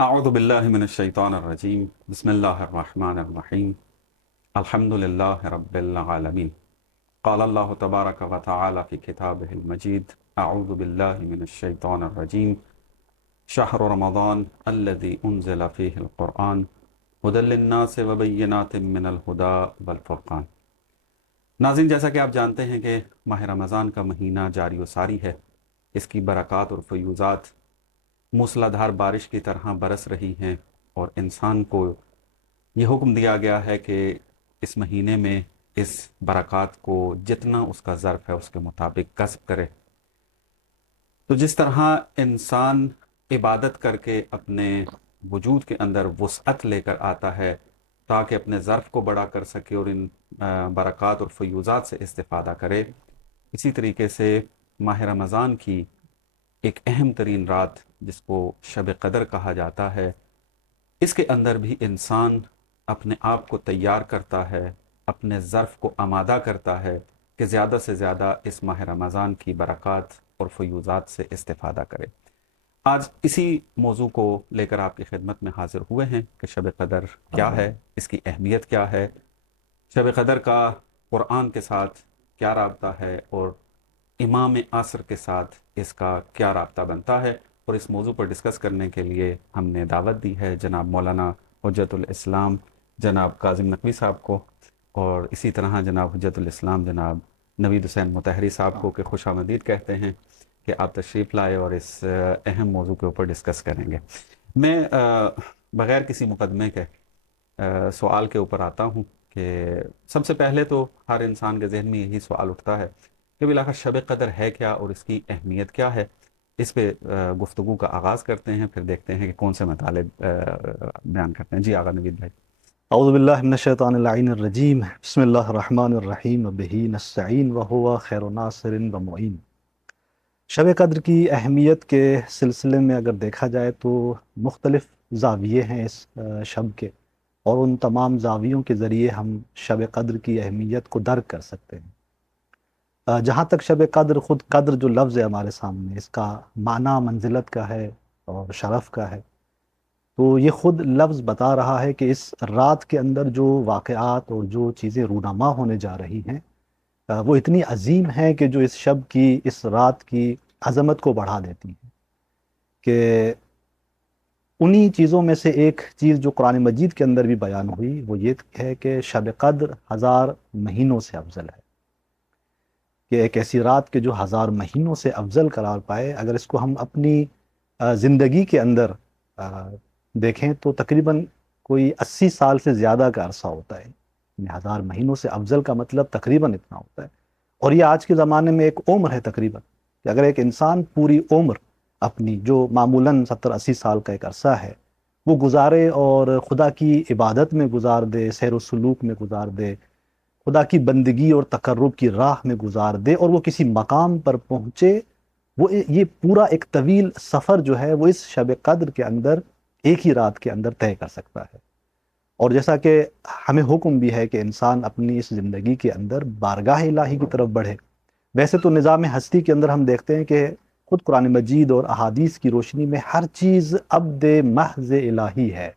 اعوذ باللہ من الشیطان الرجیم بسم اللہ الرحمن الرحیم الحمد للہ رب العالمین قال اللہ تبارک و تعالی فی کتابہ المجید اعوذ باللہ من الشیطان الرجیم شہر رمضان الذی انزل فیہ القرآن ھدی للناس وبینات من الہدی والفرقان۔ ناظرین، جیسا کہ آپ جانتے ہیں کہ ماہ رمضان کا مہینہ جاری و ساری ہے، اس کی برکات اور فیوزات موسلادھار بارش کی طرح برس رہی ہیں، اور انسان کو یہ حکم دیا گیا ہے کہ اس مہینے میں اس برکات کو جتنا اس کا ظرف ہے اس کے مطابق کسب کرے۔ تو جس طرح انسان عبادت کر کے اپنے وجود کے اندر وسعت لے کر آتا ہے تاکہ اپنے ظرف کو بڑا کر سکے اور ان برکات اور فیوزات سے استفادہ کرے، اسی طریقے سے ماہ رمضان کی ایک اہم ترین رات جس کو شب قدر کہا جاتا ہے، اس کے اندر بھی انسان اپنے آپ کو تیار کرتا ہے، اپنے ظرف کو آمادہ کرتا ہے کہ زیادہ سے زیادہ اس ماہ رمضان کی برکات اور فیوزات سے استفادہ کرے۔ آج اسی موضوع کو لے کر آپ کی خدمت میں حاضر ہوئے ہیں کہ شب قدر کیا ہے، اس کی اہمیت کیا ہے، شب قدر کا قرآن کے ساتھ کیا رابطہ ہے، اور امام عصر کے ساتھ اس کا کیا رابطہ بنتا ہے۔ اور اس موضوع پر ڈسکس کرنے کے لیے ہم نے دعوت دی ہے جناب مولانا حجت الاسلام جناب کاظم نقوی صاحب کو، اور اسی طرح جناب حجت الاسلام جناب نوید حسین مطہری صاحب کو کہ خوش آمدید کہتے ہیں کہ آپ تشریف لائے اور اس اہم موضوع کے اوپر ڈسکس کریں گے۔ میں بغیر کسی مقدمے کے سوال کے اوپر آتا ہوں کہ سب سے پہلے تو ہر انسان کے ذہن میں یہی سوال اٹھتا ہے کہ بالآخر شب قدر ہے کیا اور اس کی اہمیت کیا ہے۔ اس پہ گفتگو کا آغاز کرتے ہیں، پھر دیکھتے ہیں کہ کون سے مطالب بیان کرتے ہیں۔ جی آغا نوید بھائی۔ اعوذ باللہ من الشیطان اللعین الرجیم، بسم اللہ الرحمن الرحیم، وبہ نستعین وہو خیر ناصر ومعین۔ شب قدر کی اہمیت کے سلسلے میں اگر دیکھا جائے تو مختلف زاویے ہیں اس شب کے، اور ان تمام زاویوں کے ذریعے ہم شب قدر کی اہمیت کو درک کر سکتے ہیں۔ جہاں تک شب قدر، خود قدر جو لفظ ہے ہمارے سامنے، اس کا معنی منزلت کا ہے اور شرف کا ہے، تو یہ خود لفظ بتا رہا ہے کہ اس رات کے اندر جو واقعات اور جو چیزیں رونما ہونے جا رہی ہیں وہ اتنی عظیم ہیں کہ جو اس شب کی، اس رات کی عظمت کو بڑھا دیتی ہیں۔ کہ انہی چیزوں میں سے ایک چیز جو قرآن مجید کے اندر بھی بیان ہوئی وہ یہ ہے کہ شب قدر 1000 مہینوں سے افضل ہے، کہ ایک ایسی رات کے جو 1000 مہینوں سے افضل قرار پائے۔ اگر اس کو ہم اپنی زندگی کے اندر دیکھیں تو تقریباً کوئی 80 سال سے زیادہ کا عرصہ ہوتا ہے، یعنی 1000 مہینوں سے افضل کا مطلب تقریباً اتنا ہوتا ہے۔ اور یہ آج کے زمانے میں ایک عمر ہے تقریباً، کہ اگر ایک انسان پوری عمر اپنی، جو معمولاً 70-80 سال کا ایک عرصہ ہے، وہ گزارے اور خدا کی عبادت میں گزار دے، سیر و سلوک میں گزار دے، خدا کی بندگی اور تقرب کی راہ میں گزار دے، اور وہ کسی مقام پر پہنچے، وہ یہ پورا ایک طویل سفر جو ہے وہ اس شب قدر کے اندر ایک ہی رات کے اندر طے کر سکتا ہے۔ اور جیسا کہ ہمیں حکم بھی ہے کہ انسان اپنی اس زندگی کے اندر بارگاہ الہی کی طرف بڑھے، ویسے تو نظام ہستی کے اندر ہم دیکھتے ہیں کہ خود قرآن مجید اور احادیث کی روشنی میں ہر چیز عبد محض الہی ہے،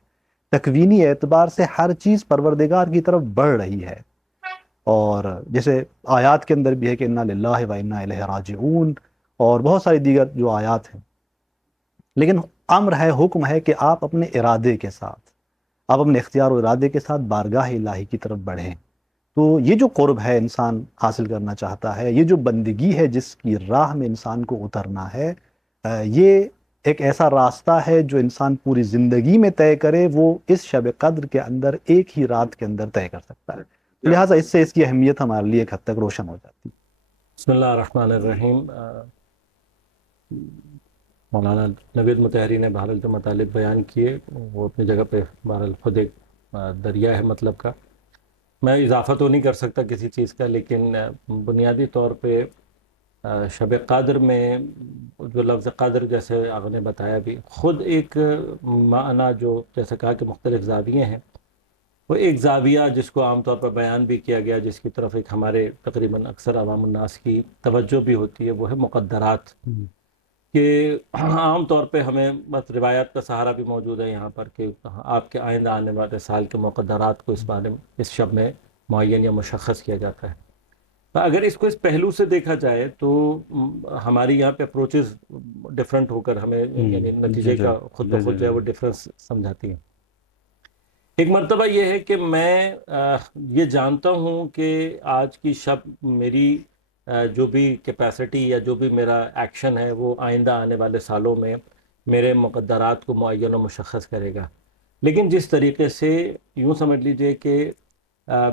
تکوینی اعتبار سے ہر چیز پروردگار کی طرف بڑھ رہی ہے۔ اور جیسے آیات کے اندر بھی ہے کہ انا للہ و انا الیہ راجعون، اور بہت ساری دیگر جو آیات ہیں۔ لیکن امر ہے، حکم ہے کہ آپ اپنے ارادے کے ساتھ، آپ اپنے اختیار و ارادے کے ساتھ بارگاہ الہی کی طرف بڑھیں۔ تو یہ جو قرب ہے انسان حاصل کرنا چاہتا ہے، یہ جو بندگی ہے جس کی راہ میں انسان کو اترنا ہے، یہ ایک ایسا راستہ ہے جو انسان پوری زندگی میں طے کرے، وہ اس شب قدر کے اندر ایک ہی رات کے اندر طے کر سکتا ہے۔ لہٰذا اس سے اس کی اہمیت ہمارے لیے ایک حد تک روشن ہو جاتی ہے۔ بسم اللہ الرحمن الرحیم۔ مولانا نوید مطہری نے بہرحال جو مطالب بیان کیے وہ اپنی جگہ پہ بہرحال خود ایک دریا ہے مطلب کا۔ میں اضافہ تو نہیں کر سکتا کسی چیز کا، لیکن بنیادی طور پہ شب قدر میں جو لفظ قدر، جیسے آپ نے بتایا بھی، خود ایک معنی جو جیسے کہا کہ مختلف زاویے ہیں، وہ ایک زاویہ جس کو عام طور پر بیان بھی کیا گیا، جس کی طرف ایک ہمارے تقریباً اکثر عوام الناس کی توجہ بھی ہوتی ہے، وہ ہے مقدرات۔ کہ عام طور پہ ہمیں بس روایات کا سہارا بھی موجود ہے یہاں پر کہ آپ کے آئندہ آنے والے سال کے مقدرات کو اس بارے میں اس شب میں معین یا مشخص کیا جاتا ہے. اگر اس کو اس پہلو سے دیکھا جائے تو ہماری یہاں پہ اپروچز ڈفرینٹ ہو کر ہمیں یعنی نتیجے کا خود بخود جو ہے وہ ڈفرینس سمجھاتی ہیں. ایک مرتبہ یہ ہے کہ میں یہ جانتا ہوں کہ آج کی شب میری جو بھی کیپیسٹی یا جو بھی میرا ایکشن ہے وہ آئندہ آنے والے سالوں میں میرے مقدرات کو معین و مشخص کرے گا. لیکن جس طریقے سے یوں سمجھ لیجئے کہ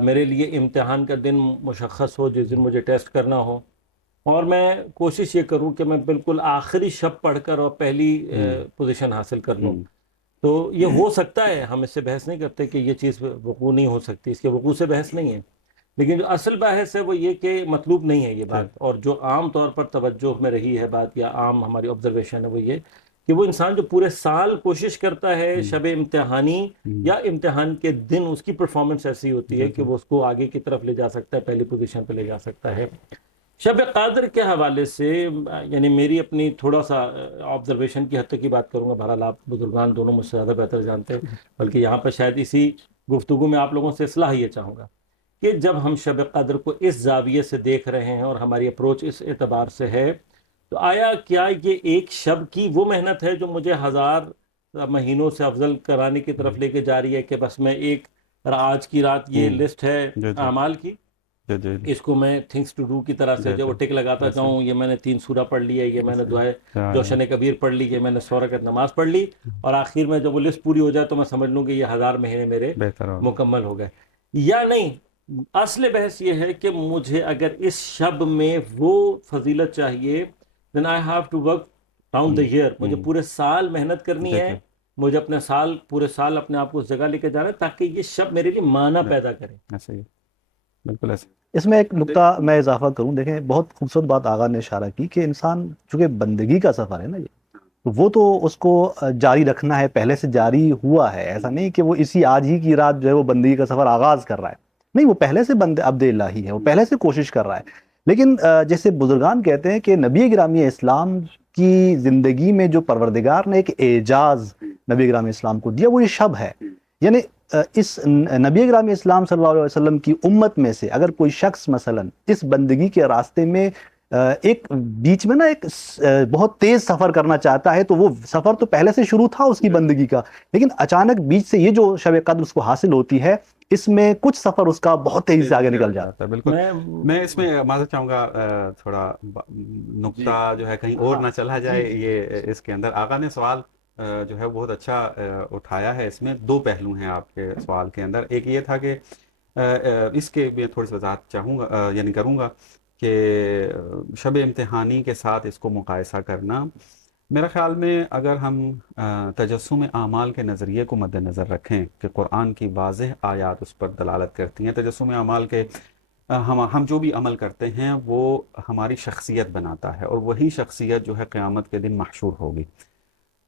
میرے لیے امتحان کا دن مشخص ہو جس دن مجھے ٹیسٹ کرنا ہو اور میں کوشش یہ کروں کہ میں بالکل آخری شب پڑھ کر اور پہلی پوزیشن حاصل کر لوں. تو یہ ہو سکتا ہے, ہم اس سے بحث نہیں کرتے کہ یہ چیز وقوع نہیں ہو سکتی, اس کے وقوع سے بحث نہیں ہے, لیکن جو اصل بحث ہے وہ یہ کہ مطلوب نہیں ہے یہ بات. اور جو عام طور پر توجہ میں رہی ہے بات یا عام ہماری آبزرویشن ہے وہ یہ کہ وہ انسان جو پورے سال کوشش کرتا ہے شب امتحانی یا امتحان کے دن اس کی پرفارمنس ایسی ہوتی ہے کہ وہ اس کو آگے کی طرف لے جا سکتا ہے, پہلی پوزیشن پہ لے جا سکتا ہے. شب قدر کے حوالے سے یعنی میری اپنی تھوڑا سا آبزرویشن کی حد تک کی بات کروں گا, بہرحال آپ بزرگان دونوں مجھ سے زیادہ بہتر جانتے ہیں, بلکہ یہاں پر شاید اسی گفتگو میں آپ لوگوں سے اصلاح یہ چاہوں گا کہ جب ہم شب قدر کو اس زاویے سے دیکھ رہے ہیں اور ہماری اپروچ اس اعتبار سے ہے تو آیا کیا یہ ایک شب کی وہ محنت ہے جو مجھے 1000 مہینوں سے افضل کرانے کی طرف لے کے جا رہی ہے کہ بس میں ایک آج کی رات یہ لسٹ ہے اعمال کی, اس کو میں تھنگس ٹو ڈو کی طرح سے جو وہ ٹک لگاتا جاؤں, یہ میں نے 3 سورہ پڑھ لی ہے, یہ میں نے دعائے جوشن کبیر پڑھ لی, یہ میں نے 100 رکعت نماز پڑھ لی, اور آخر میں جب وہ لسٹ پوری ہو جائے تو میں سمجھ لوں کہ یہ 1000 مہینے میرے مکمل ہو گئے. یا نہیں, اصل بحث یہ ہے کہ مجھے اگر اس شب میں وہ فضیلت چاہیے then I have to work round the year, مجھے پورے سال محنت کرنی ہے, مجھے اپنے پورے سال اپنے آپ کو اس جگہ لے کے جانا ہے تاکہ یہ شب میرے لیے معنی پیدا کرے. بالکل ایسے. اس میں ایک نقطہ میں اضافہ کروں, دیکھیں بہت خوبصورت بات آغا نے اشارہ کی کہ انسان چونکہ بندگی کا سفر ہے نا یہ, وہ تو اس کو جاری رکھنا ہے, پہلے سے جاری ہوا ہے, ایسا نہیں کہ وہ اسی آج ہی کی رات جو ہے وہ بندگی کا سفر آغاز کر رہا ہے, نہیں وہ پہلے سے عبد الہی ہے, وہ پہلے سے کوشش کر رہا ہے. لیکن جیسے بزرگان کہتے ہیں کہ نبی گرامی اسلام کی زندگی میں جو پروردگار نے ایک اعجاز نبی گرامی اسلام کو دیا وہ یہ شب ہے. یعنی اس نبی گرامی اسلام صلی اللہ علیہ وسلم کی امت میں سے اگر کوئی شخص مثلا اس بندگی کے راستے میں ایک بیچ میں نا ایک بہت تیز سفر کرنا چاہتا ہے تو وہ سفر تو پہلے سے شروع تھا اس کی بندگی کا, لیکن اچانک بیچ سے یہ جو شب قدر اس کو حاصل ہوتی ہے اس میں کچھ سفر اس کا بہت تیزی سے آگے نکل جاتا ہے. بالکل. میں اس میں معذرت چاہوں گا, تھوڑا نقطہ جو ہے کہیں اور نہ چلا جائے, یہ اس کے اندر آقا نے سوال جو ہے بہت اچھا اٹھایا ہے. اس میں 2 پہلو ہیں آپ کے سوال کے اندر. ایک یہ تھا کہ اس کے میں تھوڑی سی وضاحت چاہوں گا یعنی کروں گا کہ شب امتحانی کے ساتھ اس کو مقایسہ کرنا, میرا خیال میں اگر ہم تجسم اعمال کے نظریے کو مد نظر رکھیں کہ قرآن کی واضح آیات اس پر دلالت کرتی ہیں, تجسم اعمال کے ہم جو بھی عمل کرتے ہیں وہ ہماری شخصیت بناتا ہے اور وہی شخصیت جو ہے قیامت کے دن محشور ہوگی.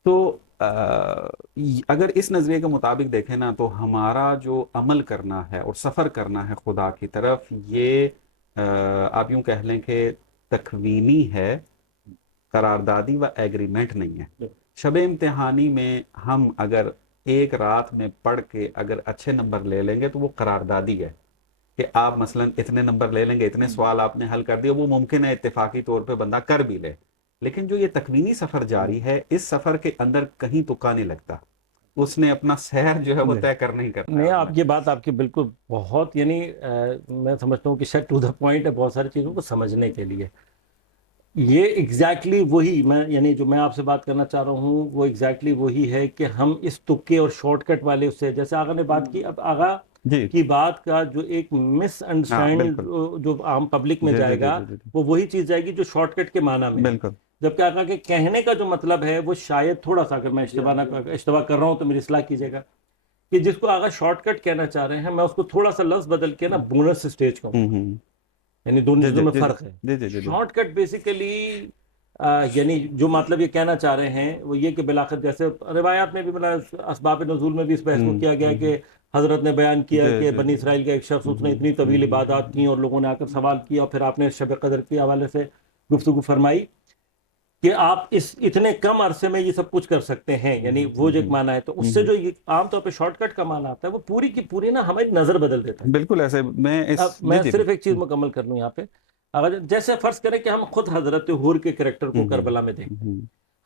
تو اگر اس نظریے کے مطابق دیکھیں نا تو ہمارا جو عمل کرنا ہے اور سفر کرنا ہے خدا کی طرف, یہ آپ یوں کہہ لیں کہ تکوینی ہے, قراردادی و ایگریمنٹ نہیں ہے. شب امتحانی میں ہم اگر ایک رات میں پڑھ کے اگر اچھے نمبر لے لیں گے تو وہ قراردادی ہے کہ آپ مثلا اتنے نمبر لے لیں گے, اتنے سوال آپ نے حل کر دیا, وہ ممکن ہے اتفاقی طور پہ بندہ کر بھی لے. لیکن جو یہ تکوینی سفر جاری ہے اس سفر کے اندر کہیں تکا نہیں لگتا, اس نے اپنا سیر جو ہے وہ طے کرنا ہی کرنا. نہیں, آپ کی بات آپ کی بالکل بہت یعنی میں سمجھتا ہوں کہ شاید ٹو دا پوائنٹ ہے بہت ساری چیزوں کو سمجھنے کے لیے. یہ ایگزیکٹلی وہی میں یعنی جو میں آپ سے بات کرنا چاہ رہا ہوں وہ ایگزیکٹلی وہی ہے کہ ہم اس تکے اور شارٹ کٹ والے اس سے, جیسے آغا نے بات کی, اب آغا کی بات کا جو ایک مس انڈرسٹینڈ جو عام پبلک میں جائے گا وہ وہی چیز جائے گی جو شارٹ کٹ کے معنی میں, جبکہ آقا کے کہنے کا جو مطلب ہے وہ شاید تھوڑا سا, اگر میں اشتباہ کر رہا ہوں تو میری اصلاح کیجیے گا, کہ جس کو آقا شارٹ کٹ کہنا چاہ رہے ہیں میں اس کو تھوڑا سا لفظ بدل کے نا بونس سٹیج کہوں, یعنی دونوں چیزوں میں فرق ہے. شارٹ کٹ بیسیکلی یعنی جو مطلب یہ کہنا چاہ رہے ہیں وہ یہ کہ بالآخر جیسے روایات میں بھی اسباب نزول میں بھی اس بحث کو کیا گیا کہ حضرت نے بیان کیا کہ بنی اسرائیل کا ایک شخص, اس نے اتنی طویل عبادات کی اور لوگوں نے آ کر سوال کیا اور پھر آپ نے شب قدر کے حوالے سے گفتگو فرمائی. کہ آپ اس اتنے کم عرصے میں یہ سب کچھ کر سکتے ہیں، یعنی وہ جو ایک معنی ہے، تو اس سے جو یہ عام طور پہ شارٹ کٹ کا معنی آتا ہے وہ پوری کی پوری نا ہماری نظر بدل دیتا ہے۔ بالکل ایسے میں اس اب میں صرف ایک چیز مکمل کر لوں یہاں پہ، اگر جیسے فرض کریں کہ ہم خود حضرت حور کے کریکٹر کو کربلا میں دیکھتے ہیں،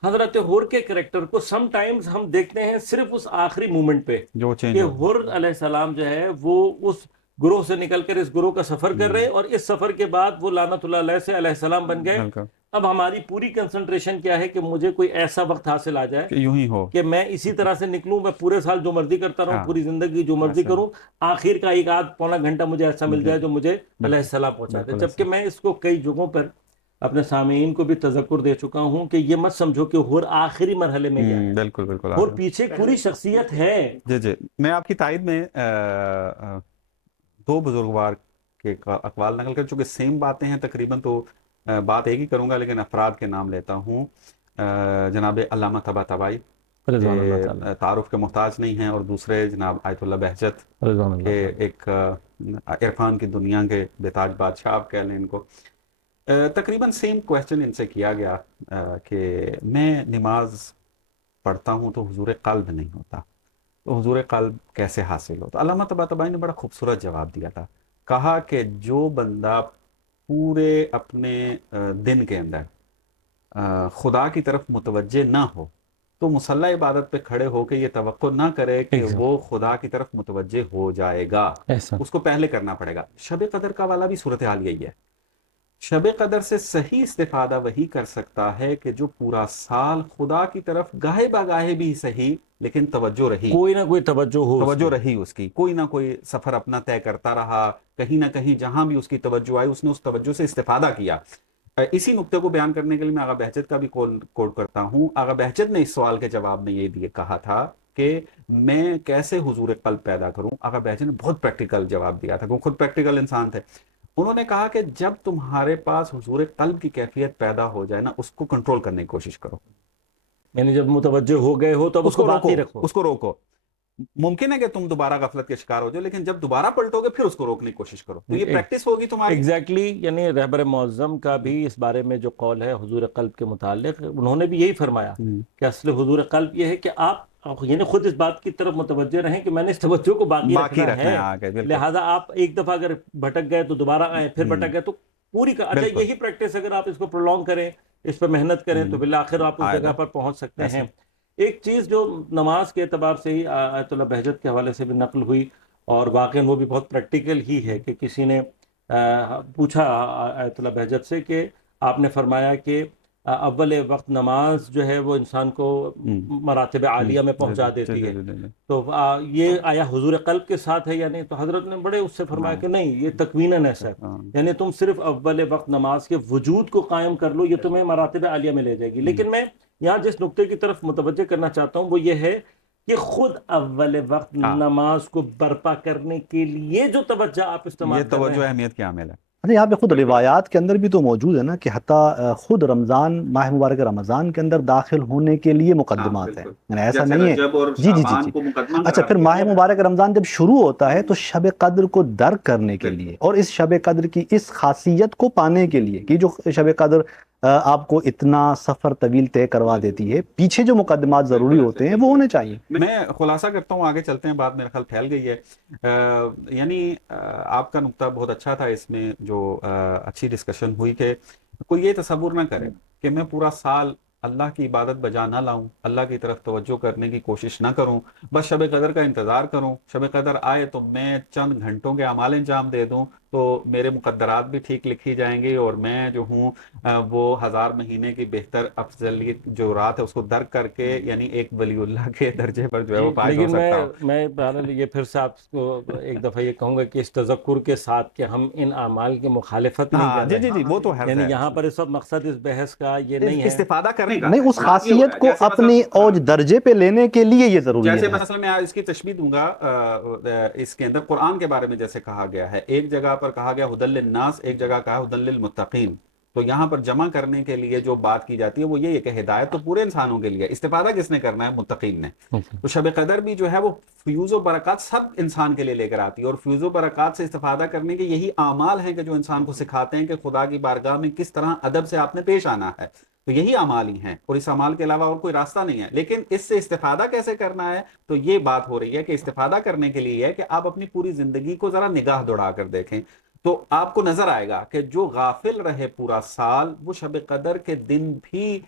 حضرت حور کے کریکٹر کو سم ٹائمز ہم دیکھتے ہیں صرف اس آخری مومنٹ پہ جو چینج کہ حور علیہ السلام جو ہے وہ اس گروہ سے نکل کر اس گروہ کا سفر کر رہے، اور اس سفر کے بعد وہ لعنت اللہ علیہ سے علیہ السلام بن گئے۔ اب ہماری پوری کنسنٹریشن کیا ہے کہ مجھے کوئی ایسا وقت حاصل آ جائے کہ یوں ہی ہو کہ میں اسی طرح سے نکلوں، میں پورے سال جو مرضی کرتا رہوں، پوری زندگی جو مرضی کروں، آخر کا ایک آدھ پونا گھنٹہ مجھے ایسا مل جائے جو مجھے علیہ السلام پہنچا دے۔ جبکہ میں اس کو کئی جگہوں پر اپنے سامعین کو بھی تذکر دے چکا ہوں کہ یہ مت سمجھو کہ حور آخری مرحلے میں گیا ہے، بالکل بالکل، حور پیچھے پوری شخصیت ہے۔ جی میں آپ کی تائید میں دو بزرگوار کے اقوال نقل کر، چونکہ سیم باتیں ہیں تقریباً تو بات ایک ہی کروں گا، لیکن افراد کے نام لیتا ہوں۔ جناب علامہ طباطبائی تعارف کے محتاج نہیں ہیں، اور دوسرے جناب آیت اللہ بہجت کے ایک عرفان کی دنیا کے بیتاج بادشاہ آپ کہہ لیں ان کو۔ تقریباً سیم کویسچن ان سے کیا گیا کہ میں نماز پڑھتا ہوں تو حضور قلب نہیں ہوتا، تو حضور قلب کیسے حاصل ہو؟ تو علامہ طباطبائی نے بڑا خوبصورت جواب دیا تھا، کہا کہ جو بندہ پورے اپنے دن کے اندر خدا کی طرف متوجہ نہ ہو تو مصلی عبادت پہ کھڑے ہو کے یہ توقع نہ کرے کہ وہ خدا کی طرف متوجہ ہو جائے گا، اس کو پہلے کرنا پڑے گا۔ شب قدر کا والا بھی صورتحال یہی ہے۔ شب قدر سے صحیح استفادہ وہی کر سکتا ہے کہ جو پورا سال خدا کی طرف گاہے بگاہے بھی صحیح لیکن توجہ رہی، کوئی نہ کوئی توجہ رہی اس کی، کوئی نہ کوئی سفر اپنا طے کرتا رہا، کہیں نہ کہیں جہاں بھی اس کی توجہ آئی اس نے اس توجہ سے استفادہ کیا۔ اسی نقطے کو بیان کرنے کے لیے میں آغا بہجت کا بھی کوٹ کرتا ہوں۔ آغا بہجت نے اس سوال کے جواب میں یہ کہا تھا کہ میں کیسے حضور قلب پیدا کروں۔ آغا بہجت نے بہت پریکٹیکل جواب دیا تھا، وہ خود پریکٹیکل انسان تھے۔ انہوں نے کہا کہ جب تمہارے پاس حضور قلب کی کیفیت پیدا ہو جائے نا، اس کو کنٹرول کرنے کی کوشش کرو، یعنی جب متوجہ ہو گئے ہو تو اس کو باقی رکھو، اس کو روکو۔ ممکن ہے کہ تم دوبارہ غفلت کے شکار ہو جاؤ، لیکن جب دوبارہ پلٹو گے پھر اس کو روکنے کی کوشش کرو، تو یہ پریکٹس ہوگی تمہاری۔ ایگزیکٹلی، یعنی رہبر معظم کا بھی اس بارے میں جو قول ہے حضور قلب کے متعلق، انہوں نے بھی یہی فرمایا کہ اصل حضور قلب یہ ہے کہ آپ یعنی خود اس بات کی طرف متوجہ رہیں کہ میں نے اس توجہ کو باقی رکھنا ہے، لہذا آپ ایک دفعہ اگر بھٹک گئے تو دوبارہ آئیں، پھر بھٹک گئے تو پوری کا اچھا یہی پریکٹس اگر آپ اس کو پرولونگ کریں، اس پہ محنت کریں تو بالآخر آپ اس جگہ پر پہنچ سکتے ہیں۔ ایک چیز جو نماز کے اعتبار سے ہی آیت اللہ بہجت کے حوالے سے بھی نقل ہوئی، اور واقعاً وہ بھی بہت پریکٹیکل ہی ہے، کہ کسی نے پوچھا آیت اللہ بہجت سے کہ آپ نے فرمایا کہ اول وقت نماز جو ہے وہ انسان کو مراتب عالیہ میں پہنچا دیتی ہے، تو یہ آیا حضور قلب کے ساتھ ہے یا نہیں؟ تو حضرت نے بڑے اس سے فرمایا کہ نہیں، یہ تکویناً ایسا ہے، یعنی تم صرف اول وقت نماز کے وجود کو قائم کر لو، یہ تمہیں مراتب عالیہ میں لے جائے گی۔ لیکن میں یہاں جس نقطے کی طرف متوجہ کرنا چاہتا ہوں وہ یہ ہے کہ خود اول وقت نماز کو برپا کرنے کے لیے جو توجہ آپ استعمال کر رہے ہیں، یہ توجہ اہمیت کی عامل ہے۔ یہاں پہ خود روایات کے اندر بھی تو موجود ہے نا کہ حتیٰ خود رمضان، ماہ مبارک رمضان کے اندر داخل ہونے کے لیے مقدمات ہیں، یعنی ایسا نہیں ہے۔ جی جی جی جی اچھا، پھر ماہ مبارک رمضان جب شروع ہوتا ہے تو شب قدر کو درک کرنے کے لیے اور اس شب قدر کی اس خاصیت کو پانے کے لیے کہ جو شب قدر آپ کو اتنا سفر طویل طے کروا دیتی ہے، پیچھے جو مقدمات ضروری ہوتے ہیں وہ ہونے چاہیے۔ میں خلاصہ کرتا ہوں، آگے چلتے ہیں، بات میرے خیال پھیل گئی ہے۔ یعنی آپ کا نقطہ بہت اچھا تھا، اس میں جو اچھی ڈسکشن ہوئی کہ کوئی یہ تصور نہ کرے کہ میں پورا سال اللہ کی عبادت بجا نہ لاؤں، اللہ کی طرف توجہ کرنے کی کوشش نہ کروں، بس شب قدر کا انتظار کروں، شب قدر آئے تو میں چند گھنٹوں کے اعمال انجام دے دوں تو میرے مقدرات بھی ٹھیک لکھی جائیں گی، اور میں جو ہوں وہ 1000 مہینے کی بہتر افضلیت جو رات ہے اس کو درک کر کے یعنی ایک ولی اللہ کے درجے پر جو ہے وہ فائز ہو سکتا ہوں۔ میں بہرحال یہ پھر سے آپ کو ایک دفعہ یہ کہوں گا کہ اس تذکر کے ساتھ کہ ہم ان اعمال کی مخالفت نہیں کر رہے ہیں، جی وہ تو ہے، یعنی یہاں پر اس وقت مقصد اس بحث کا یہ نہیں ہے، استفادہ کرنے کا نہیں، اس خاصیت کو اپنی اوج درجے پہ لینے کے لیے یہ ضروری ہے۔ جیسے مثلا میں اس کی تشبیہ دوں گا، اس کے اندر قرآن کے بارے میں جیسے کہا گیا ہے، ایک جگہ پر کہا گیا ہدی للناس، ایک جگہ کہا ہدی للمتقین، تو یہاں پر جمع کرنے کے لیے جو بات کی جاتی ہے وہ یہ ہے کہ ہدایت تو پورے انسانوں کے لیے، استفادہ کس نے کرنا ہے؟ متقین نے۔ تو شب قدر بھی جو ہے وہ فیوز و برکات سب انسان کے لیے لے کر آتی ہے، اور فیوز و برکات سے استفادہ کرنے کے یہی اعمال ہیں کہ جو انسان کو سکھاتے ہیں کہ خدا کی بارگاہ میں کس طرح ادب سے آپ نے پیش آنا ہے۔ تو یہی اعمال ہی ہیں اور اس اعمال کے علاوہ اور کوئی راستہ نہیں ہے. لیکن اس سے استفادہ کیسے کرنا ہے, تو یہ بات ہو رہی ہے کہ استفادہ کرنے کے لیے یہ ہے کہ آپ اپنی پوری زندگی کو ذرا نگاہ دوڑا کر دیکھیں, تو آپ کو نظر آئے گا کہ جو غافل رہے پورا سال وہ شب قدر کے دن بھی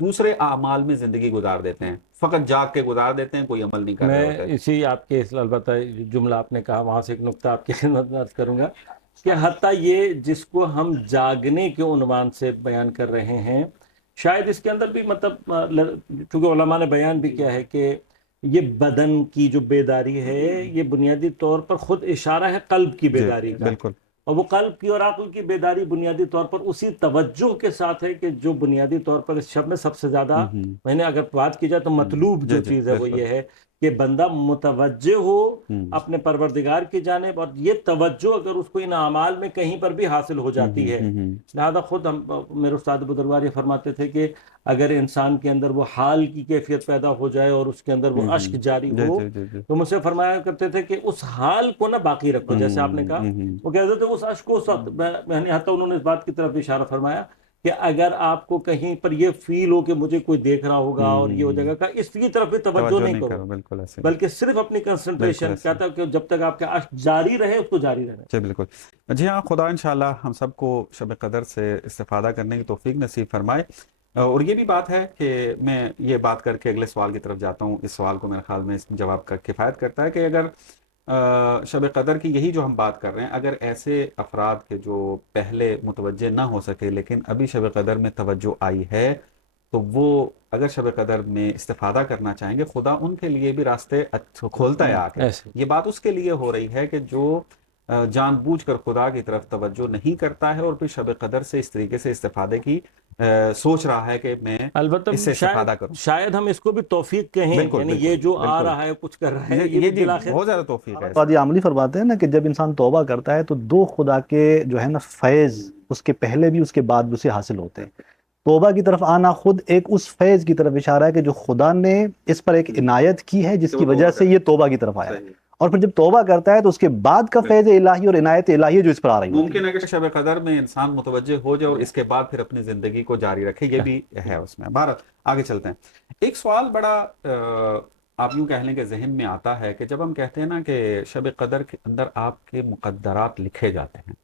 دوسرے اعمال میں زندگی گزار دیتے ہیں, فقط جاگ کے گزار دیتے ہیں, کوئی عمل نہیں کر رہے میں ہوتے. اسی آپ کے البتہ جملہ آپ نے کہا وہاں سے ایک نقطہ آپ کی خدمت میں عرض کروں گا کہ حتیٰ یہ جس کو ہم جاگنے کے عنوان سے بیان کر رہے ہیں, شاید اس کے اندر بھی مطلب چونکہ علماء نے بیان بھی کیا ہے کہ یہ بدن کی جو بیداری ہے یہ بنیادی طور پر خود اشارہ ہے قلب کی بیداری کا, بالکل. اور وہ قلب کی اور عقل کی بیداری بنیادی طور پر اسی توجہ کے ساتھ ہے کہ جو بنیادی طور پر اس شب میں سب سے زیادہ, میں نے اگر بات کی جائے تو مطلوب جو چیز ہے وہ یہ ہے کہ بندہ متوجہ ہو اپنے پروردگار کی جانب, اور یہ توجہ اگر اس کو ان اعمال میں کہیں پر بھی حاصل ہو جاتی ہے, لہذا خود ہم میرے استاد بزرگوار یہ فرماتے تھے کہ اگر انسان کے اندر وہ حال کی کیفیت پیدا ہو جائے اور اس کے اندر وہ اشک جاری ہو, تو مجھ سے فرمایا کرتے تھے کہ اس حال کو نہ باقی رکھو, جیسے آپ نے کہا وہ کہتے تھے اس اشک کو میں نے حتیٰ انہوں نے اس بات کی طرف اشارہ فرمایا کہ اگر آپ کو کہیں پر یہ فیل ہو کہ مجھے کوئی دیکھ رہا ہوگا اور یہ ہو جائے گا, اس کی طرف بھی توجہ نہیں کرو, بالکل ایسے بلکہ صرف اپنی کنسنٹریشن کہتا ہے کہ جب تک آپ کا اشک جاری رہے اس کو جاری رہے. جی بالکل. جی ہاں, خدا انشاءاللہ ہم سب کو شب قدر سے استفادہ کرنے کی توفیق نصیب فرمائے. اور یہ بھی بات ہے کہ میں یہ بات کر کے اگلے سوال کی طرف جاتا ہوں. اس سوال کو میرے خیال میں اس جواب کا کفایت کرتا ہے کہ اگر شب قدر کی یہی جو ہم بات کر رہے ہیں, اگر ایسے افراد کے جو پہلے متوجہ نہ ہو سکے لیکن ابھی شب قدر میں توجہ آئی ہے, تو وہ اگر شب قدر میں استفادہ کرنا چاہیں گے, خدا ان کے لیے بھی راستے کھولتا ہے آ کے. یہ بات اس کے لیے ہو رہی ہے کہ جو جان بوجھ کر خدا کی طرف توجہ نہیں کرتا ہے اور پھر شب قدر سے اس طریقے سے استفادے کی سوچ رہا ہے کہ میں البتہ اس سے استفادہ کروں. شاید ہم اس کو بھی توفیق کہیں, یعنی یہ جو آ رہا ہے کچھ کر رہا ہے, یہ بہت زیادہ توفیق ہے. یہ عملی فرماتے ہیں نا کہ جب انسان توبہ کرتا ہے تو دو خدا کے جو ہے نا فیض اس کے پہلے بھی اس کے بعد بھی اسے حاصل ہوتے ہیں. توبہ کی طرف آنا خود ایک اس فیض کی طرف اشارہ ہے کہ جو خدا نے اس پر ایک عنایت کی ہے جس کی وجہ سے یہ توبہ کی طرف آیا ہے, اور پھر جب توبہ کرتا ہے تو اس کے بعد کا فیض الہی اور عنایت الہی جو اس پر آ رہی ہے. ممکن ہے کہ شب قدر میں انسان متوجہ ہو جائے اور اس کے بعد پھر اپنی زندگی کو جاری رکھے, یہ بھی ہے اس میں. بہرحال آگے چلتے ہیں. ایک سوال بڑا آپ یوں کہہ لیں کہ ذہن میں آتا ہے کہ جب ہم کہتے ہیں نا کہ شب قدر کے اندر آپ کے مقدرات لکھے جاتے ہیں,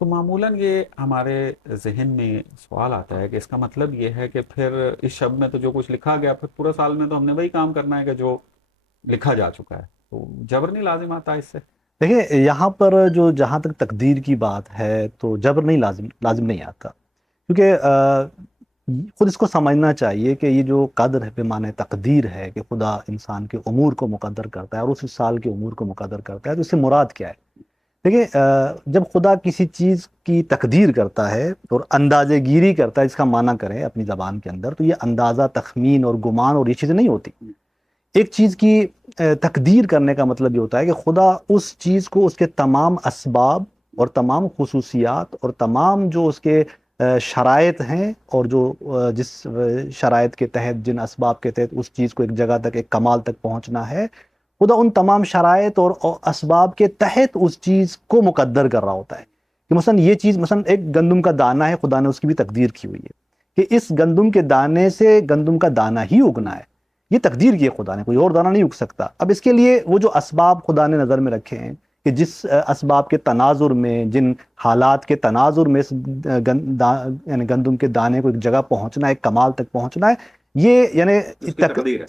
تو معمولاً یہ ہمارے ذہن میں سوال آتا ہے کہ اس کا مطلب یہ ہے کہ پھر اس شب میں تو جو کچھ لکھا گیا پھر پورا سال میں تو ہم نے وہی کام کرنا ہے کہ جو لکھا جا چکا ہے, تو جبر نہیں لازم آتا اس سے؟ دیکھیں یہاں پر جو جہاں تک تقدیر کی بات ہے تو جبر نہیں لازم نہیں آتا, کیونکہ خود اس کو سمجھنا چاہیے کہ یہ جو قدر ہے پیمانہ تقدیر ہے کہ خدا انسان کے امور کو مقدر کرتا ہے اور اس سال کے امور کو مقدر کرتا ہے, تو اس سے مراد کیا ہے؟ دیکھیں جب خدا کسی چیز کی تقدیر کرتا ہے اور اندازے گیری کرتا ہے, اس کا معنی کرے اپنی زبان کے اندر, تو یہ اندازہ تخمین اور گمان اور یہ چیزیں نہیں ہوتی. ایک چیز کی تقدیر کرنے کا مطلب یہ ہوتا ہے کہ خدا اس چیز کو اس کے تمام اسباب اور تمام خصوصیات اور تمام جو اس کے شرائط ہیں اور جو جس شرائط کے تحت جن اسباب کے تحت اس چیز کو ایک جگہ تک ایک کمال تک پہنچنا ہے, خدا ان تمام شرائط اور اسباب کے تحت اس چیز کو مقدر کر رہا ہوتا ہے. کہ مثلا یہ چیز, مثلا ایک گندم کا دانہ ہے, خدا نے اس کی بھی تقدیر کی ہوئی ہے کہ اس گندم کے دانے سے گندم کا دانہ ہی اگنا ہے, یہ تقدیر کی ہے خدا نے, کوئی اور دانہ نہیں اگ سکتا. اب اس کے لیے وہ جو اسباب خدا نے نظر میں رکھے ہیں کہ جس اسباب کے تناظر میں, جن حالات کے تناظر میں یعنی گندم کے دانے کو ایک جگہ پہنچنا ہے, ایک کمال تک پہنچنا ہے, یہ یعنی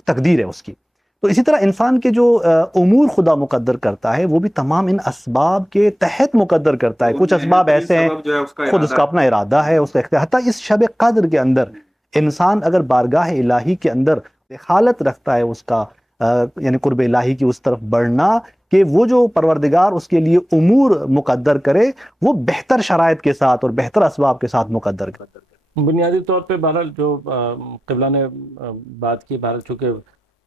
تقدیر ہے اس کی. تو اسی طرح انسان کے جو امور خدا مقدر کرتا ہے وہ بھی تمام ان اسباب کے تحت مقدر کرتا ہے. کچھ اسباب ایسے ہیں خود اس کا اپنا ارادہ ہے, اس کا اختیار. حتیٰ اس شب قدر کے اندر انسان اگر بارگاہ الہی کے اندر حالت رکھتا ہے اس کا یعنی قرب الہی کی اس طرف بڑھنا, کہ وہ جو پروردگار اس کے لیے امور مقدر کرے وہ بہتر شرائط کے ساتھ اور بہتر اسباب کے ساتھ مقدر کرے. بنیادی طور پہ بہرحال جو قبلہ نے بات کی, بہرحال چونکہ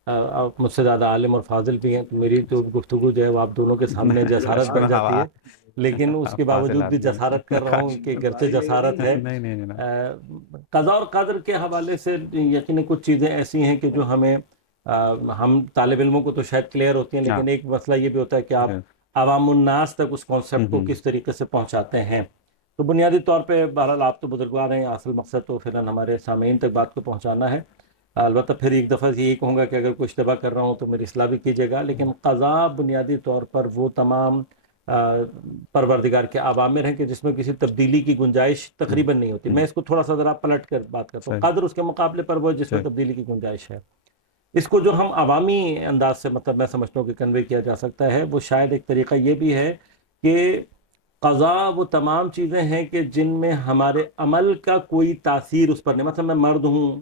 آپ مجھ سے زیادہ عالم اور فاضل بھی ہیں تو میری جو گفتگو جو ہے وہ آپ دونوں کے سامنے جسارت بن جاتی ہے, لیکن اس کے باوجود بھی جسارت کر رہا ہوں کہ گرچہ جسارت ہے. قضاء اور قدر کے حوالے سے یقیناً کچھ چیزیں ایسی ہیں کہ جو ہم طالب علموں کو تو شاید کلیئر ہوتی ہیں, لیکن ایک مسئلہ یہ بھی ہوتا ہے کہ آپ عوام الناس تک اس کانسیپٹ کو کس طریقے سے پہنچاتے ہیں. تو بنیادی طور پہ بہرحال آپ تو بزرگوار ہیں، اصل مقصد تو فی الحال ہمارے سامعین تک بات کو پہنچانا ہے. البتہ پھر ایک دفعہ یہی کہوں گا کہ اگر کوئی اشتباہ کر رہا ہوں تو میری اصلاح بھی کیجیے گا. لیکن قضا بنیادی طور پر وہ تمام پروردگار کے اوامر ہیں کہ جس میں کسی تبدیلی کی گنجائش تقریباً نہیں ہوتی. میں اس کو تھوڑا سا ذرا پلٹ کر بات کرتا ہوں. قدر اس کے مقابلے پر وہ جس میں تبدیلی کی گنجائش ہے. اس کو جو ہم عوامی انداز سے مطلب میں سمجھتا ہوں کہ کنوے کیا جا سکتا ہے، وہ شاید ایک طریقہ یہ بھی ہے کہ قضا وہ تمام چیزیں ہیں کہ جن میں ہمارے عمل کا کوئی تاثیر اس پر نہیں. مثلا میں مرد ہوں،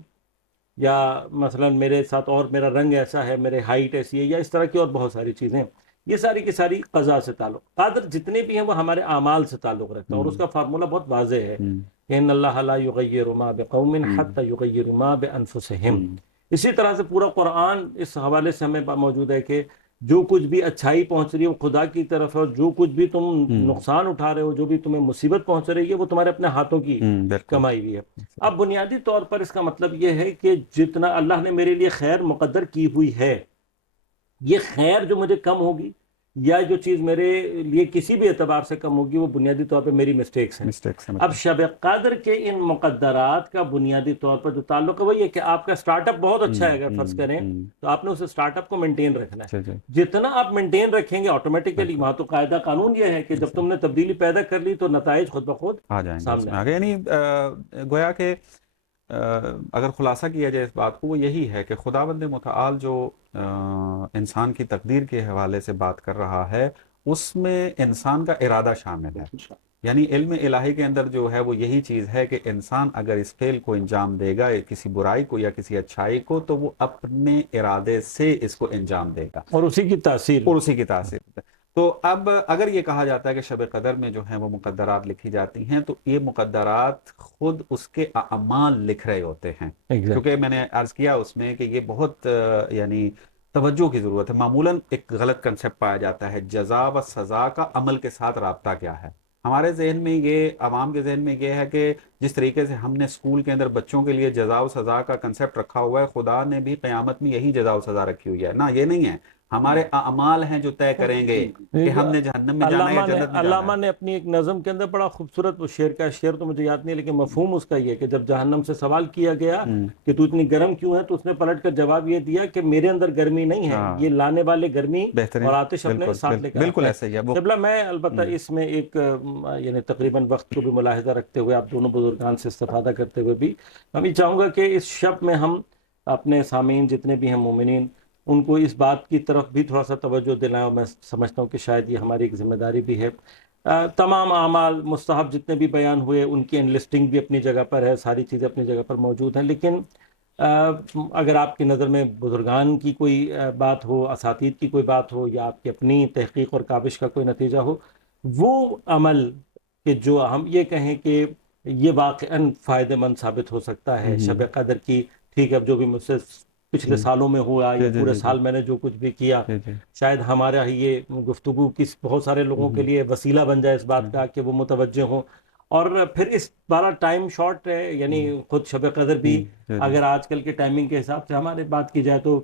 یا مثلا میرے ساتھ اور میرا رنگ ایسا ہے، میرے ہائٹ ایسی ہے، یا اس طرح کی اور بہت ساری چیزیں، یہ ساری کی ساری قضا سے تعلق. قدر جتنے بھی ہیں وہ ہمارے اعمال سے تعلق رکھتا ہے، اور اس کا فارمولہ بہت واضح ہے کہ ان اللہ لا یغیر ما بقوم حتی یغیر ما بانفسہم. اسی طرح سے پورا قرآن اس حوالے سے ہمیں موجود ہے کہ جو کچھ بھی اچھائی پہنچ رہی ہے وہ خدا کی طرف ہے، اور جو کچھ بھی تم نقصان اٹھا رہے ہو، جو بھی تمہیں مصیبت پہنچ رہی ہے، وہ تمہارے اپنے ہاتھوں کی کمائی ہوئی ہے. اب بنیادی طور پر اس کا مطلب یہ ہے کہ جتنا اللہ نے میرے لیے خیر مقدر کی ہوئی ہے، یہ خیر جو مجھے کم ہوگی یا جو چیز میرے لیے کسی بھی اعتبار سے کم ہوگی، وہ بنیادی طور پہ میری مسٹیکس ہیں. اب شب قدر کے ان مقدرات کا بنیادی طور پر جو تعلق ہے وہ یہ کہ آپ کا سٹارٹ اپ بہت اچھا ہے، اگر فرض کریں تو آپ نے اس سٹارٹ اپ کو مینٹین رکھنا ہے. جتنا آپ مینٹین رکھیں گے آٹومیٹیکلی، وہاں تو قاعدہ قانون یہ ہے کہ جب تم نے تبدیلی پیدا کر لی تو نتائج خود بخود آ جائیں گے سامنے آگے. یعنی گویا کہ اگر خلاصہ کیا جائے اس بات کو، وہ یہی ہے کہ خداوند متعال جو انسان کی تقدیر کے حوالے سے بات کر رہا ہے، اس میں انسان کا ارادہ شامل ہے. یعنی علم الہی کے اندر جو ہے وہ یہی چیز ہے کہ انسان اگر اس فعل کو انجام دے گا، کسی برائی کو یا کسی اچھائی کو، تو وہ اپنے ارادے سے اس کو انجام دے گا، اور اسی کی تاثیر. تو اب اگر یہ کہا جاتا ہے کہ شب قدر میں جو ہیں وہ مقدرات لکھی جاتی ہیں، تو یہ مقدرات خود اس کے اعمال لکھ رہے ہوتے ہیں. کیونکہ میں نے عرض کیا اس میں کہ یہ بہت یعنی توجہ کی ضرورت ہے. معمولاً ایک غلط کنسیپٹ پایا جاتا ہے، جزا و سزا کا عمل کے ساتھ رابطہ کیا ہے. ہمارے ذہن میں یہ، عوام کے ذہن میں یہ ہے کہ جس طریقے سے ہم نے اسکول کے اندر بچوں کے لیے جزا و سزا کا کنسیپٹ رکھا ہوا ہے، خدا نے بھی قیامت میں یہی جزا و سزا رکھی ہوئی ہے. نہ، یہ نہیں ہے. ہمارے اعمال ہیں جو طے کریں گے کہ ہم نے جہنم میں جانا ہے یا جنت میں جانا ہے. علامہ نے اپنی ایک نظم کے اندر بڑا خوبصورت، وہ شعر کا شعر تو مجھے یاد نہیں، لیکن مفہوم اس کا یہ کہ جب جہنم سے سوال کیا گیا کہ تو اتنی گرم کیوں ہے، تو اس نے پلٹ کر جواب یہ دیا کہ میرے اندر گرمی نہیں ہے، یہ لانے والے گرمی اور آتش اپنے ساتھ لے کر. بالکل ایسا ہی ہے. قبلہ میں البتہ اس میں ایک یعنی تقریباً وقت کو بھی ملاحظہ رکھتے ہوئے، آپ دونوں بزرگان سے استفادہ کرتے ہوئے بھی میں چاہوں گا کہ اس شب میں ہم اپنے سامعین جتنے بھی ہیں مومنین، ان کو اس بات کی طرف بھی تھوڑا سا توجہ دلائیں. اور میں سمجھتا ہوں کہ شاید یہ ہماری ایک ذمہ داری بھی ہے. تمام اعمال مستحب جتنے بھی بیان ہوئے، ان کی انلسٹنگ بھی اپنی جگہ پر ہے، ساری چیزیں اپنی جگہ پر موجود ہیں. لیکن اگر آپ کی نظر میں بزرگان کی کوئی بات ہو، اساتید کی کوئی بات ہو، یا آپ کی اپنی تحقیق اور کاوش کا کوئی نتیجہ ہو، وہ عمل کہ جو ہم یہ کہیں کہ یہ واقعاً فائدہ مند ثابت ہو سکتا ہے شب قدر کی، ٹھیک ہے، اب جو بھی مجھ سے پچھلے سالوں میں ہوا یا پورے سال میں نے جو کچھ بھی کیا، شاید ہمارا یہ گفتگو کس بہت سارے لوگوں کے لیے وسیلہ بن جائے اس بات کا کہ وہ متوجہ ہوں. اور پھر اس بارہ ٹائم شارٹ ہے، یعنی خود شب قدر بھی اگر آج کل کے ٹائمنگ کے حساب سے ہمارے بات کی جائے تو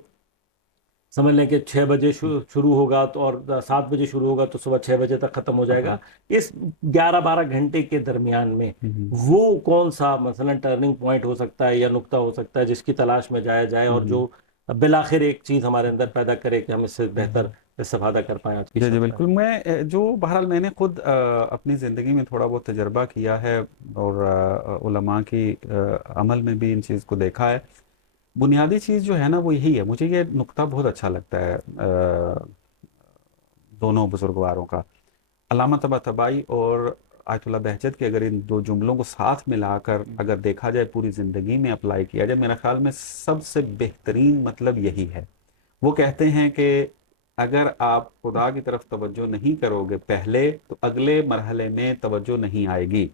سمجھ لیں کہ 6 بجے شروع ہوگا تو اور 7 بجے شروع ہوگا تو صبح 6 بجے تک ختم ہو جائے گا. اس 11-12 گھنٹے کے درمیان میں وہ کون سا مثلا ٹرننگ پوائنٹ ہو سکتا ہے یا نقطہ ہو سکتا ہے جس کی تلاش میں جایا جائے، اور جو بالآخر ایک چیز ہمارے اندر پیدا کرے کہ ہم اس سے بہتر استفادہ کر پائیں. جی بالکل. میں جو بہرحال میں نے خود اپنی زندگی میں تھوڑا بہت تجربہ کیا ہے اور علماء کی عمل میں بھی ان چیز کو دیکھا ہے. بنیادی چیز جو ہے نا وہ یہی ہے. مجھے یہ نقطہ بہت اچھا لگتا ہے دونوں بزرگواروں کا، علامہ طباطبائی اور آیت اللہ بہجت کے. اگر ان دو جملوں کو ساتھ ملا کر اگر دیکھا جائے، پوری زندگی میں اپلائی کیا جائے، میرے خیال میں سب سے بہترین مطلب یہی ہے. وہ کہتے ہیں کہ اگر آپ خدا کی طرف توجہ نہیں کرو گے پہلے، تو اگلے مرحلے میں توجہ نہیں آئے گی.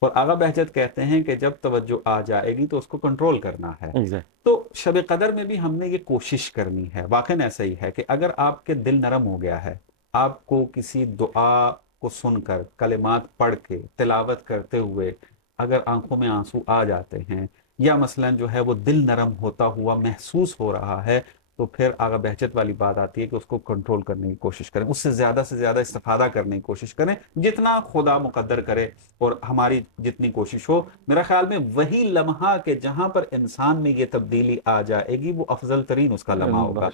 اور آغا بہجت کہتے ہیں کہ جب توجہ آ جائے گی تو اس کو کنٹرول کرنا ہے. تو شب قدر میں بھی ہم نے یہ کوشش کرنی ہے. واقعاً ایسا ہی ہے کہ اگر آپ کے دل نرم ہو گیا ہے، آپ کو کسی دعا کو سن کر، کلمات پڑھ کے، تلاوت کرتے ہوئے اگر آنکھوں میں آنسو آ جاتے ہیں، یا مثلا جو ہے وہ دل نرم ہوتا ہوا محسوس ہو رہا ہے، تو پھر آگا بہجت والی بات آتی ہے کہ اس کو کنٹرول کرنے کی کوشش کریں، اس سے زیادہ استفادہ کرنے کی کوشش کریں جتنا خدا مقدر کرے اور ہماری جتنی کوشش ہو۔ میرا خیال میں وہی لمحہ کہ جہاں پر انسان میں یہ تبدیلی آ جائے گی وہ افضل ترین اس کا لمحہ ہوگا۔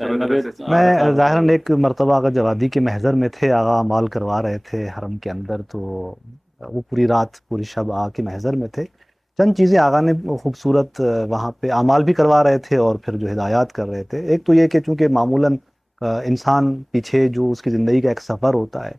میں ظاہراً ایک مرتبہ آغا جوادی کے محضر میں تھے، آغا اعمال کروا رہے تھے حرم کے اندر، تو وہ پوری رات پوری شب آغا کے محضر میں تھے۔ چند چیزیں آغا نے خوبصورت وہاں پہ اعمال بھی کروا رہے تھے اور پھر جو ہدایات کر رہے تھے۔ ایک تو یہ کہ چونکہ معمولاً انسان پیچھے جو اس کی زندگی کا ایک سفر ہوتا ہے،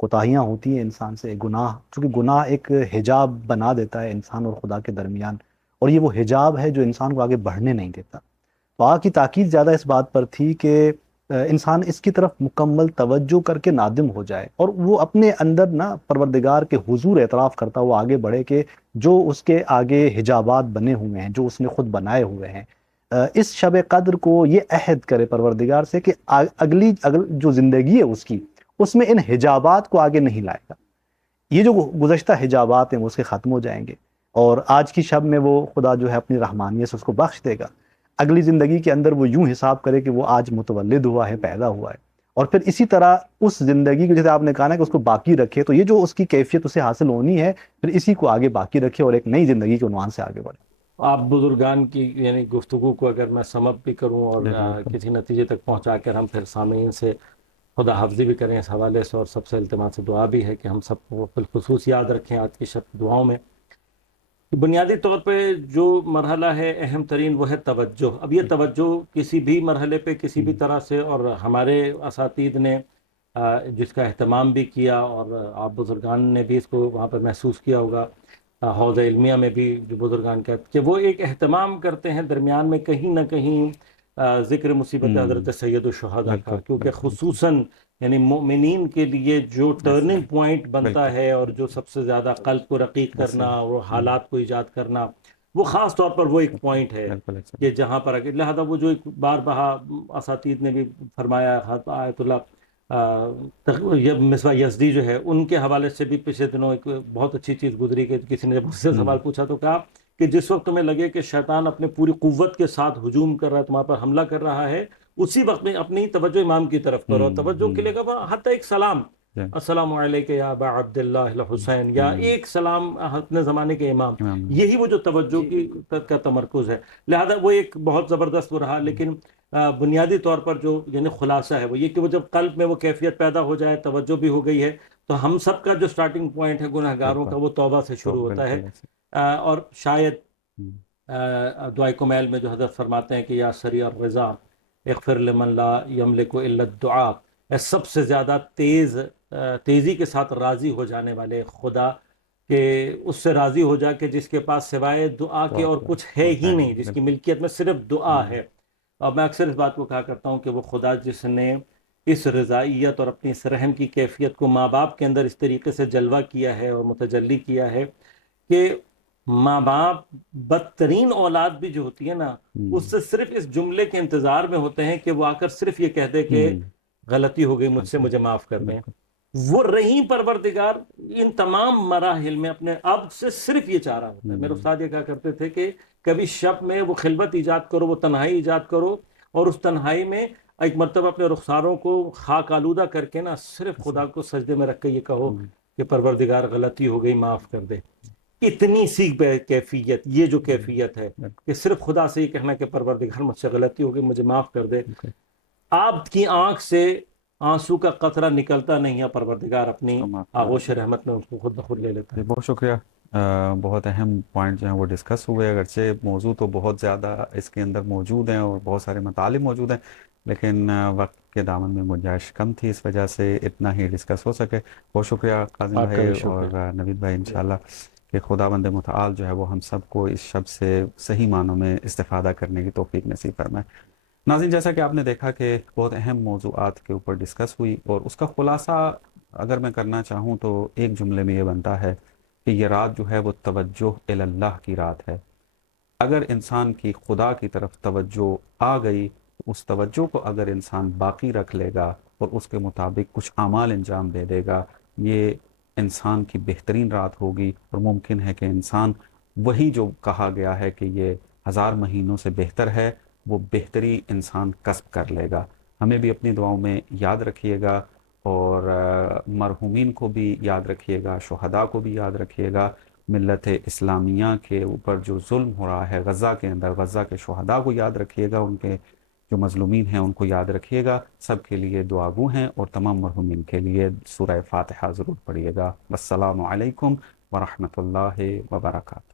کوتاہیاں ہوتی ہیں انسان سے، گناہ، چونکہ گناہ ایک حجاب بنا دیتا ہے انسان اور خدا کے درمیان، اور یہ وہ حجاب ہے جو انسان کو آگے بڑھنے نہیں دیتا۔ تو آقا کی تاکید زیادہ اس بات پر تھی کہ انسان اس کی طرف مکمل توجہ کر کے نادم ہو جائے اور وہ اپنے اندر نا پروردگار کے حضور اعتراف کرتا ہوا آگے بڑھے کہ جو اس کے آگے حجابات بنے ہوئے ہیں، جو اس نے خود بنائے ہوئے ہیں، اس شب قدر کو یہ عہد کرے پروردگار سے کہ اگلی جو زندگی ہے اس میں ان حجابات کو آگے نہیں لائے گا۔ یہ جو گزشتہ حجابات ہیں وہ اس کے ختم ہو جائیں گے، اور آج کی شب میں وہ خدا جو ہے اپنی رحمانیت سے اس کو بخش دے گا۔ اگلی زندگی کے اندر وہ یوں حساب کرے کہ وہ آج متولد ہوا ہے، پیدا ہوا ہے، اور پھر اسی طرح اس زندگی کو، جیسے آپ نے کہا نا کہ اس کو باقی رکھے، تو یہ جو اس کی کیفیت اسے حاصل ہونی ہے پھر اسی کو آگے باقی رکھے اور ایک نئی زندگی کے عنوان سے آگے بڑھے۔ آپ بزرگان کی یعنی گفتگو کو اگر میں سم اپ بھی کروں اور کسی نتیجے تک پہنچا کر ہم پھر سامعین سے خدا حافظی بھی کریں اس حوالے سے، اور سب سے التماس دعا بھی ہے کہ ہم سب کو بالخصوص یاد رکھیں آج کی شب دعاؤں میں۔ بنیادی طور پہ جو مرحلہ ہے اہم ترین وہ ہے توجہ۔ اب یہ توجہ کسی بھی مرحلے پہ کسی بھی طرح سے، اور ہمارے اساتید نے جس کا اہتمام بھی کیا، اور آپ بزرگان نے بھی اس کو وہاں پہ محسوس کیا ہوگا، حوض علمیہ میں بھی جو بزرگان کا کہ وہ ایک اہتمام کرتے ہیں درمیان میں کہیں نہ کہیں ذکر مصیبت حضرت سید الشہداء کا، کیونکہ خصوصاً یعنی مومنین کے لیے جو ٹرننگ پوائنٹ بنتا ہے اور جو سب سے زیادہ قلب کو رقیق کرنا اور حالات کو ایجاد کرنا، وہ خاص طور پر وہ ایک پوائنٹ ہے کہ جہاں پر لہذا وہ جو ایک بار بہا اساتید نے بھی فرمایا، آیت اللہ مصباح یزدی جو ہے ان کے حوالے سے بھی پچھلے دنوں ایک بہت اچھی چیز گزری کہ کسی نے جب اس سے سوال پوچھا تو کہا کہ جس وقت تمہیں لگے کہ شیطان اپنے پوری قوت کے ساتھ ہجوم کر رہا ہے، تمہارے پر حملہ کر رہا ہے، اسی وقت میں اپنی توجہ امام کی طرف کرو۔ توجہ کے لیے کہا حتی ایک سلام، السلام علیکم یا ابا عبداللہ الحسین، یا ایک سلام اپنے زمانے کے امام، یہی وہ جو توجہ کی کا تمرکز ہے۔ لہذا وہ ایک بہت زبردست وہ رہا، لیکن بنیادی طور پر جو یعنی خلاصہ ہے وہ یہ کہ وہ جب قلب میں وہ کیفیت پیدا ہو جائے، توجہ بھی ہو گئی ہے، تو ہم سب کا جو سٹارٹنگ پوائنٹ ہے گناہ گاروں کا وہ توبہ سے شروع ہوتا ہے۔ اور شاید دعائے کمیل میں جو حضرت فرماتے ہیں کہ یا سریع الرضا اغفر لمن لا یملک الا الدعاء، سب سے زیادہ تیزی کے ساتھ راضی ہو جانے والے خدا، کہ اس سے راضی ہو جا کہ جس کے پاس سوائے دعا کے اور کچھ ہے ہی نہیں، جس کی ملکیت میں صرف دعا ہے۔ اور میں اکثر اس بات کو کہا کرتا ہوں کہ وہ خدا جس نے اس رضائیت اور اپنی اس رحم کی کیفیت کو ماں باپ کے اندر اس طریقے سے جلوہ کیا ہے اور متجلی کیا ہے کہ ماں باپ بدترین اولاد بھی جو ہوتی ہے نا، اس سے صرف اس جملے کے انتظار میں ہوتے ہیں کہ وہ آ کر صرف یہ کہہ دے کہ غلطی ہو گئی مجھ سے، مجھے معاف کر دیں۔ وہ رحیم پروردگار ان تمام مراحل میں اپنے اب سے صرف یہ چاہ رہا ہوتا ہے۔ میرے استاد یہ کہا کرتے تھے کہ کبھی شب میں وہ خلوت ایجاد کرو، وہ تنہائی ایجاد کرو، اور اس تنہائی میں ایک مرتبہ اپنے رخساروں کو خاک آلودہ کر کے نا صرف خدا کو سجدے میں رکھ کے یہ کہو کہ پروردگار غلطی ہو گئی، معاف کر دے۔ اتنی سی کیفیت، یہ جو کیفیت ہے کہ صرف خدا سے یہ کہنا کہ پروردگار مجھ سے غلطی ہو گئی، مجھے معاف کر دے۔ آپ کی آنکھ سے آنسو کا قطرہ نکلتا نہیں ہے، پروردگار اپنی آغوش رحمت میں اس کو خود بخود لے لیتا ہے۔ بہت شکریہ۔ بہت اہم پوائنٹ جو ہیں وہ ڈسکس ہوئے، اگرچہ موضوع تو بہت زیادہ اس کے اندر موجود ہیں اور بہت سارے مطالب موجود ہیں، لیکن وقت کے دامن میں گنجائش کم تھی، اس وجہ سے اتنا ہی ڈسکس ہو سکے۔ بہت شکریہ قاسم بھائی اور نوید بھائی، انشاءاللہ کہ خدا بند متعال جو ہے وہ ہم سب کو اس شب سے صحیح معنوں میں استفادہ کرنے کی توفیق نصیب فرمائے۔ ناظرین، جیسا کہ آپ نے دیکھا کہ بہت اہم موضوعات کے اوپر ڈسکس ہوئی، اور اس کا خلاصہ اگر میں کرنا چاہوں تو ایک جملے میں یہ بنتا ہے کہ یہ رات جو ہے وہ توجہ الی اللہ کی رات ہے۔ اگر انسان کی خدا کی طرف توجہ آ گئی تو اس توجہ کو اگر انسان باقی رکھ لے گا اور اس کے مطابق کچھ اعمال انجام دے دے گا، یہ انسان کی بہترین رات ہوگی، اور ممکن ہے کہ انسان وہی جو کہا گیا ہے کہ یہ 1000 مہینوں سے بہتر ہے، وہ بہتری انسان کسب کر لے گا۔ ہمیں بھی اپنی دعاؤں میں یاد رکھیے گا، اور مرحومین کو بھی یاد رکھیے گا، شہداء کو بھی یاد رکھیے گا، ملت اسلامیہ کے اوپر جو ظلم ہو رہا ہے غزہ کے اندر، غزہ کے شہداء کو یاد رکھیے گا، ان کے جو مظلومین ہیں ان کو یاد رکھیے گا، سب کے لیے دعا گو ہیں، اور تمام مرحومین کے لیے سورہ فاتحہ ضرور پڑھیے گا۔ والسلام علیکم ورحمۃ اللہ وبرکاتہ۔